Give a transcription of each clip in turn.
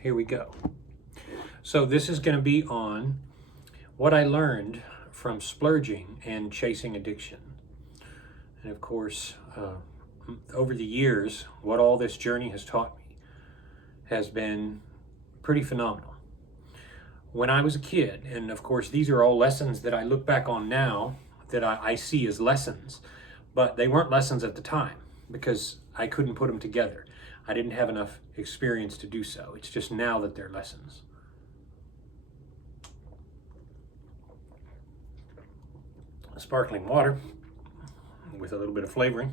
Here we go. So this is going to be on what I learned from splurging and chasing addiction. And of course, over the years, what all this journey has taught me has been pretty phenomenal. When I was a kid, and of course these are all lessons that I look back on now that I see as lessons, but they weren't lessons at the time because I couldn't put them together. I didn't have enough experience to do so. It's just now that they're lessons. Sparkling water with a little bit of flavoring.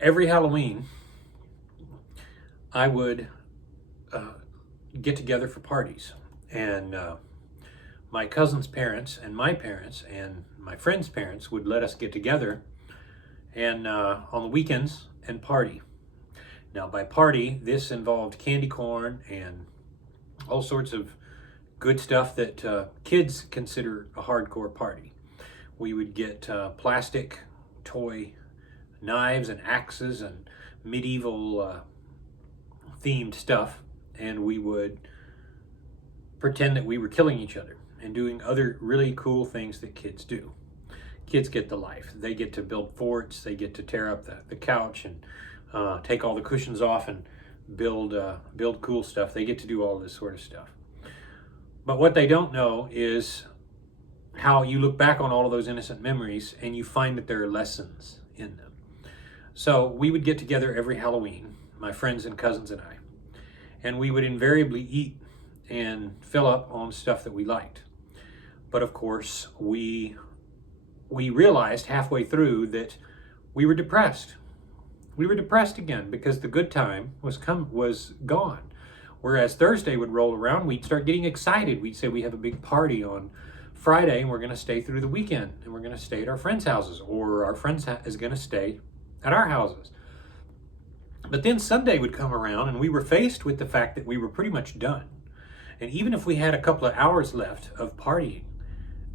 Every Halloween, I would get together for parties, and my cousin's parents and my parents and my friends' parents would let us get together and on the weekends and party. Now by party, this involved candy corn and all sorts of good stuff that kids consider a hardcore party. We would get plastic toy knives and axes and medieval themed stuff, and we would pretend that we were killing each other and doing other really cool things that kids do. Kids get the life. They get to build forts, they get to tear up the couch and take all the cushions off and build cool stuff. They get to do all this sort of stuff. But what they don't know is how you look back on all of those innocent memories and you find that there are lessons in them. So we would get together every Halloween, my friends and cousins and I, and we would invariably eat and fill up on stuff that we liked. But of course, we realized halfway through that we were depressed. We were depressed again because the good time was gone. Whereas Thursday would roll around, we'd start getting excited. We'd say we have a big party on Friday and we're going to stay through the weekend and we're going to stay at our friends' houses, or our friends is going to stay at our houses. But then Sunday would come around and we were faced with the fact that we were pretty much done. And even if we had a couple of hours left of partying,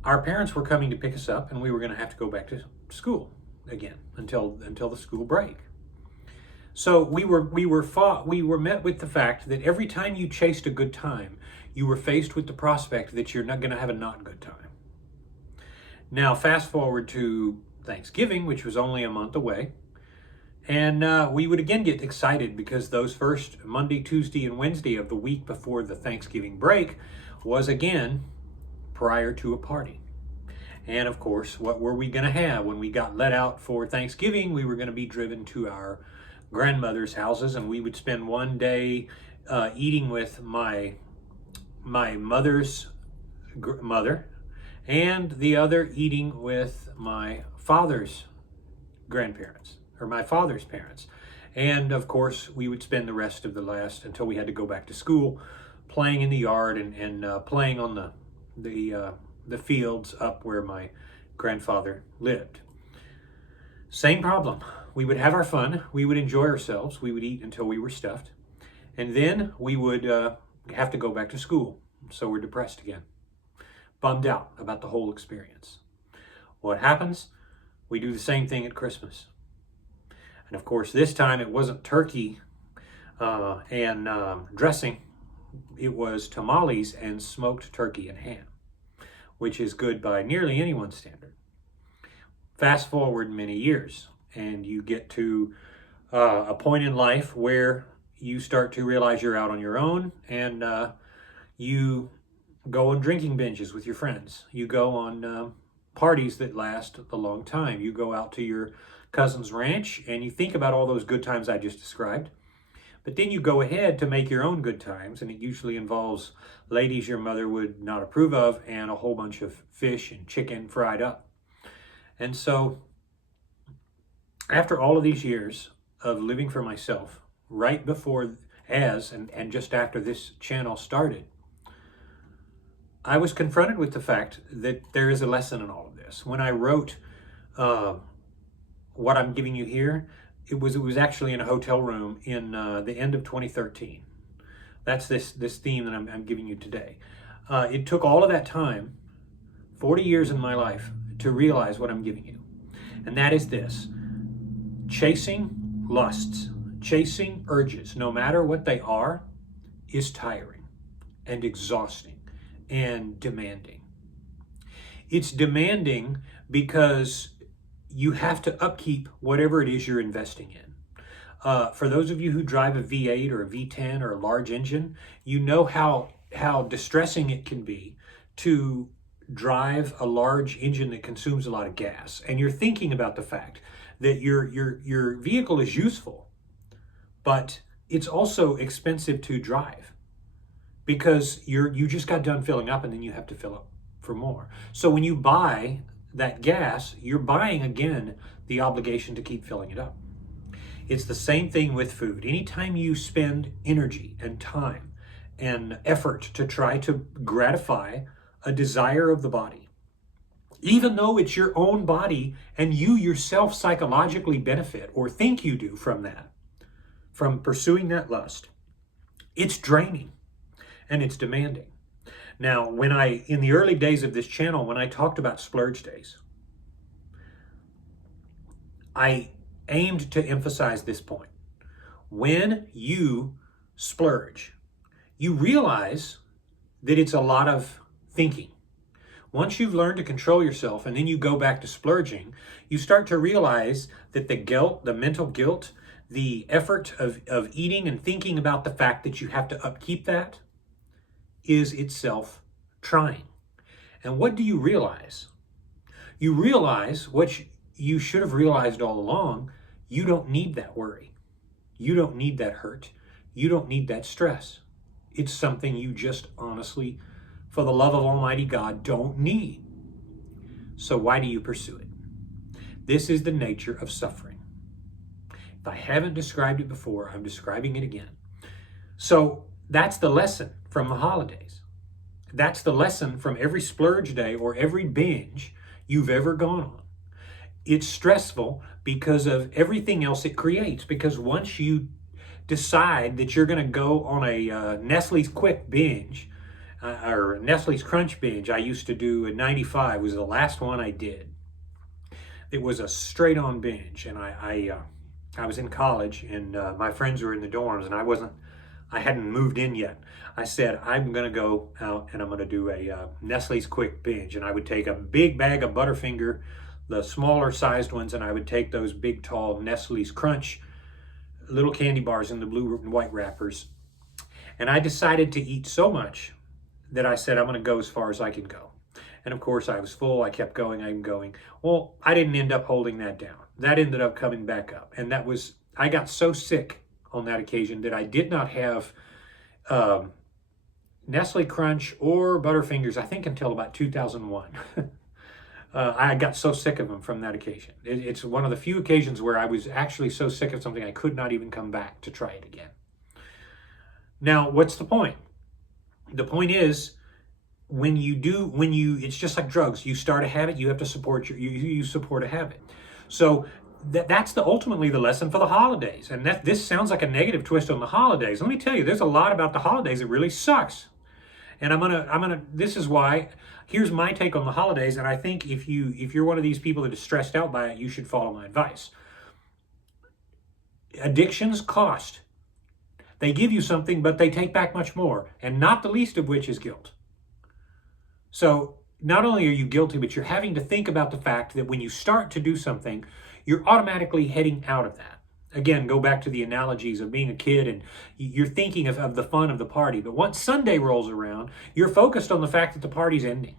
our parents were coming to pick us up and we were going to have to go back to school again until the school break. So we were met with the fact that every time you chased a good time, you were faced with the prospect that you're not going to have a not good time. Now fast forward to Thanksgiving, which was only a month away, and we would again get excited because those first Monday, Tuesday, and Wednesday of the week before the Thanksgiving break was again prior to a party. And of course, what were we going to have when we got let out for Thanksgiving? We were going to be driven to our grandmother's houses, and we would spend one day eating with my mother's mother, and the other eating with my father's grandparents, or my father's parents. And of course, we would spend the rest of the last until we had to go back to school, playing in the yard and playing on the fields up where my grandfather lived. Same problem. We would have our fun, we would enjoy ourselves, we would eat until we were stuffed, and then we would have to go back to school. So we're depressed again, bummed out about the whole experience. What happens? We do the same thing at Christmas. And of course, this time it wasn't turkey and dressing, it was tamales and smoked turkey and ham, which is good by nearly anyone's standard. Fast forward many years, and you get to a point in life where you start to realize you're out on your own, and you go on drinking binges with your friends. You go on parties that last a long time. You go out to your cousin's ranch, and you think about all those good times I just described. But then you go ahead to make your own good times, and it usually involves ladies your mother would not approve of and a whole bunch of fish and chicken fried up. And so after all of these years of living for myself, right before and just after this channel started, I was confronted with the fact that there is a lesson in all of this. When I wrote what I'm giving you here, it was actually in a hotel room in the end of 2013. That's this theme that I'm giving you today. It took all of that time, 40 years in my life, to realize what I'm giving you. And that is this: chasing lusts chasing urges, no matter what they are, is tiring and exhausting and demanding. It's demanding because you have to upkeep whatever it is you're investing in. For those of you who drive a V8 or a V10 or a large engine, you know how distressing it can be to drive a large engine that consumes a lot of gas. And you're thinking about the fact that your vehicle is useful, but it's also expensive to drive because you just got done filling up and then you have to fill up for more. So when you buy that gas, you're buying again the obligation to keep filling it up. It's the same thing with food. Anytime you spend energy and time and effort to try to gratify a desire of the body, even though it's your own body and you yourself psychologically benefit or think you do from that, from pursuing that lust, it's draining and it's demanding. Now, in the early days of this channel, when I talked about splurge days, I aimed to emphasize this point. When you splurge, you realize that it's a lot of thinking. Once you've learned to control yourself and then you go back to splurging, you start to realize that the guilt, the mental guilt, the effort of eating and thinking about the fact that you have to upkeep that is itself trying. And what do you realize? You realize what you should have realized all along. You don't need that worry. You don't need that hurt. You don't need that stress. It's something you just honestly, for the love of Almighty God, don't need. So why do you pursue it? This is the nature of suffering. If I haven't described it before, I'm describing it again. So that's the lesson from the holidays. That's the lesson from every splurge day or every binge you've ever gone on. It's stressful because of everything else it creates. Because once you decide that you're going to go on a Nestle's Quick binge or Nestle's Crunch binge, I used to do in '95 was the last one I did. It was a straight-on binge, and I was in college, and my friends were in the dorms, and I hadn't moved in yet. I said, I'm going to go out and I'm going to do a Nestle's Quick binge, and I would take a big bag of Butterfinger, the smaller sized ones, and I would take those big, tall Nestle's Crunch little candy bars in the blue and white wrappers. And I decided to eat so much that I said, I'm going to go as far as I can go. And of course, I was full. I kept going. I'm going. Well, I didn't end up holding that down. That ended up coming back up. And I got so sick on that occasion that I did not have Nestle Crunch or Butterfingers, I think, until about 2001. I got so sick of them from that occasion. It's one of the few occasions where I was actually so sick of something I could not even come back to try it again. Now, what's the point? The point is, it's just like drugs. You start a habit, you have to support you support a habit. So that's ultimately the lesson for the holidays. And this sounds like a negative twist on the holidays. Let me tell you, there's a lot about the holidays that really sucks. And this is why, here's my take on the holidays, and I think if you're one of these people that is stressed out by it, you should follow my advice. Addictions cost. They give you something, but they take back much more, and not the least of which is guilt. So not only are you guilty, but you're having to think about the fact that when you start to do something, you're automatically heading out of that. Again, go back to the analogies of being a kid and you're thinking of the fun of the party. But once Sunday rolls around, you're focused on the fact that the party's ending.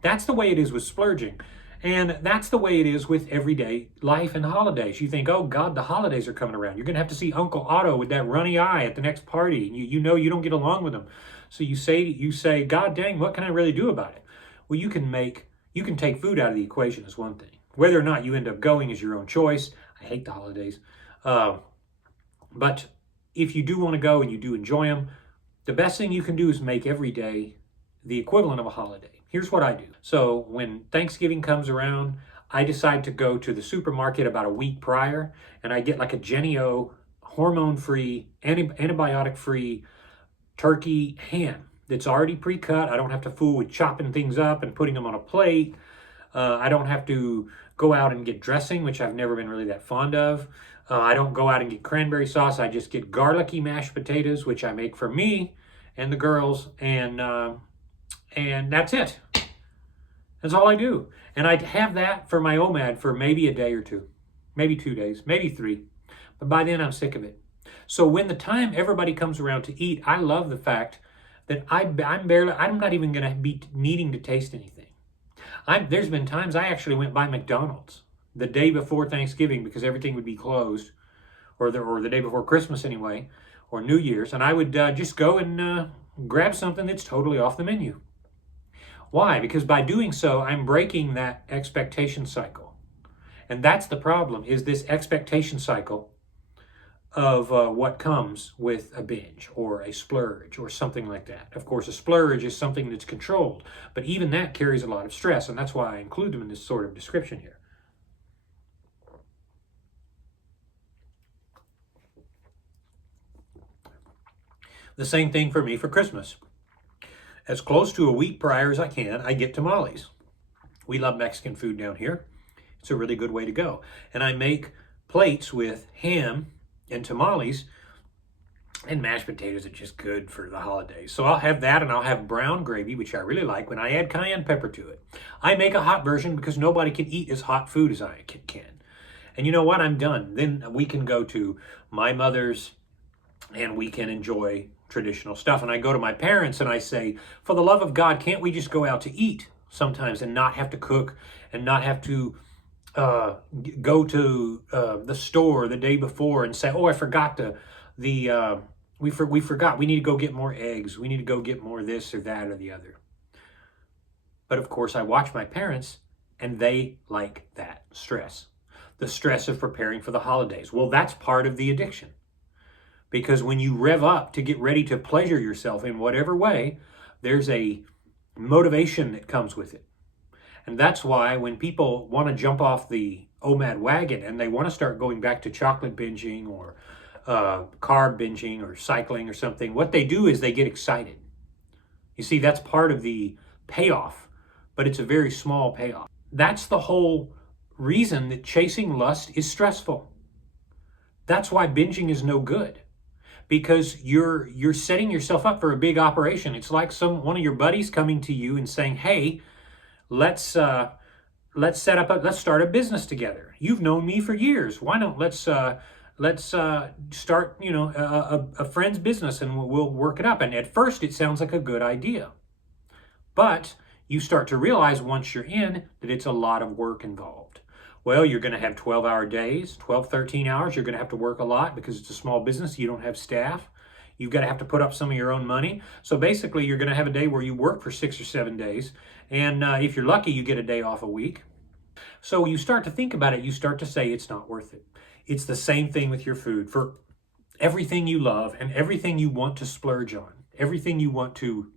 That's the way it is with splurging. And that's the way it is with everyday life and holidays. You think, oh God, the holidays are coming around. You're going to have to see Uncle Otto with that runny eye at the next party. And you know you don't get along with him. So you say, God dang, what can I really do about it? Well, you can take food out of the equation is one thing. Whether or not you end up going is your own choice. I hate the holidays. But if you do want to go and you do enjoy them, the best thing you can do is make every day the equivalent of a holiday. Here's what I do. So when Thanksgiving comes around, I decide to go to the supermarket about a week prior, and I get like a Jennie-O hormone-free, antibiotic-free turkey ham that's already pre-cut. I don't have to fool with chopping things up and putting them on a plate. I don't have to go out and get dressing, which I've never been really that fond of. I don't go out and get cranberry sauce. I just get garlicky mashed potatoes, which I make for me and the girls, and that's it. That's all I do. And I have that for my OMAD for maybe a day or two, maybe 2 days, maybe 3. But by then I'm sick of it. So when the time everybody comes around to eat, I love the fact that I'm not even going to be needing to taste anything. There's been times I actually went by McDonald's the day before Thanksgiving because everything would be closed, or the day before Christmas anyway, or New Year's, and I would just go and grab something that's totally off the menu. Why? Because by doing so, I'm breaking that expectation cycle. And that's the problem, is this expectation cycle of what comes with a binge or a splurge or something like that. Of course, a splurge is something that's controlled, but even that carries a lot of stress, and that's why I include them in this sort of description here. The same thing for me for Christmas. As close to a week prior as I can, I get tamales. We love Mexican food down here. It's a really good way to go. And I make plates with ham and tamales, and mashed potatoes are just good for the holidays. So I'll have that, and I'll have brown gravy, which I really like when I add cayenne pepper to it. I make a hot version because nobody can eat as hot food as I can. And you know what? I'm done. Then we can go to my mother's and we can enjoy traditional stuff. And I go to my parents and I say, for the love of God, can't we just go out to eat sometimes and not have to cook and not have to go to the store the day before and say, oh, I forgot we forgot, we need to go get more eggs, we need to go get more this or that or the other. But of course I watch my parents, and they like that stress, the stress of preparing for the holidays. Well, that's part of the addiction, because when you rev up to get ready to pleasure yourself in whatever way, there's a motivation that comes with it. And that's why when people want to jump off the OMAD wagon and they want to start going back to chocolate binging or carb binging or cycling or something, what they do is they get excited. You see, that's part of the payoff, but it's a very small payoff. That's the whole reason that chasing lust is stressful. That's why binging is no good, because you're setting yourself up for a big operation. It's like one of your buddies coming to you and saying, hey, let's start a business together. You've known me for years. Why don't let's start a friend's business, and we'll work it up. And at first it sounds like a good idea, but you start to realize once you're in that it's a lot of work involved. Well, you're going to have 12-hour days, 12, 13 hours. You're going to have to work a lot because it's a small business. You don't have staff. You've got to have to put up some of your own money. So basically, you're going to have a day where you work for 6 or 7 days. And if you're lucky, you get a day off a week. So you start to think about it. You start to say it's not worth it. It's the same thing with your food. For everything you love and everything you want to splurge on, everything you want to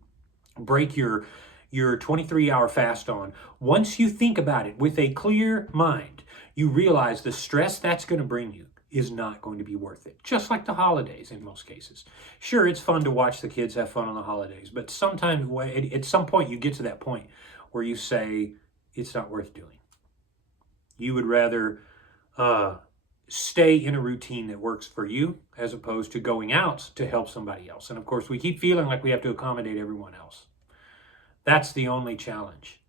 break your 23-hour fast on, once you think about it with a clear mind, you realize the stress that's going to bring you is not going to be worth it. Just like the holidays in most cases. Sure, it's fun to watch the kids have fun on the holidays, but sometimes at some point you get to that point where you say it's not worth doing. You would rather stay in a routine that works for you as opposed to going out to help somebody else. And of course, we keep feeling like we have to accommodate everyone else. That's the only challenge.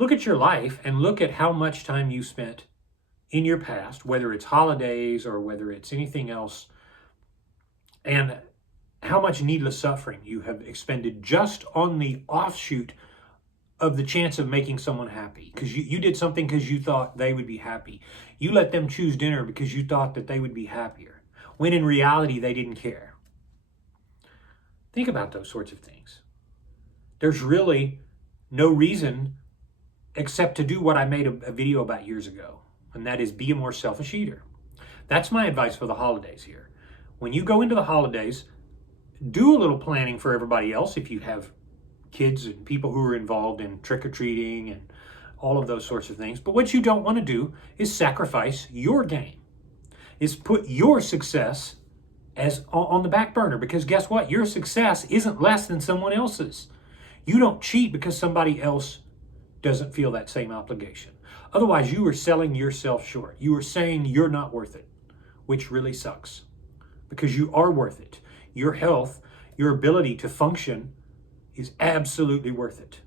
Look at your life and look at how much time you spent in your past, whether it's holidays or whether it's anything else, and how much needless suffering you have expended just on the offshoot of the chance of making someone happy. Because you did something because you thought they would be happy. You let them choose dinner because you thought that they would be happier, when in reality they didn't care. Think about those sorts of things. There's really no reason except to do what I made a video about years ago, and that is be a more selfish eater. That's my advice for the holidays here. When you go into the holidays, do a little planning for everybody else if you have kids and people who are involved in trick-or-treating and all of those sorts of things. But what you don't want to do is sacrifice your gain, is put your success as on the back burner, because guess what? Your success isn't less than someone else's. You don't cheat because somebody else doesn't feel that same obligation. Otherwise, you are selling yourself short. You are saying you're not worth it, which really sucks because you are worth it. Your health, your ability to function is absolutely worth it.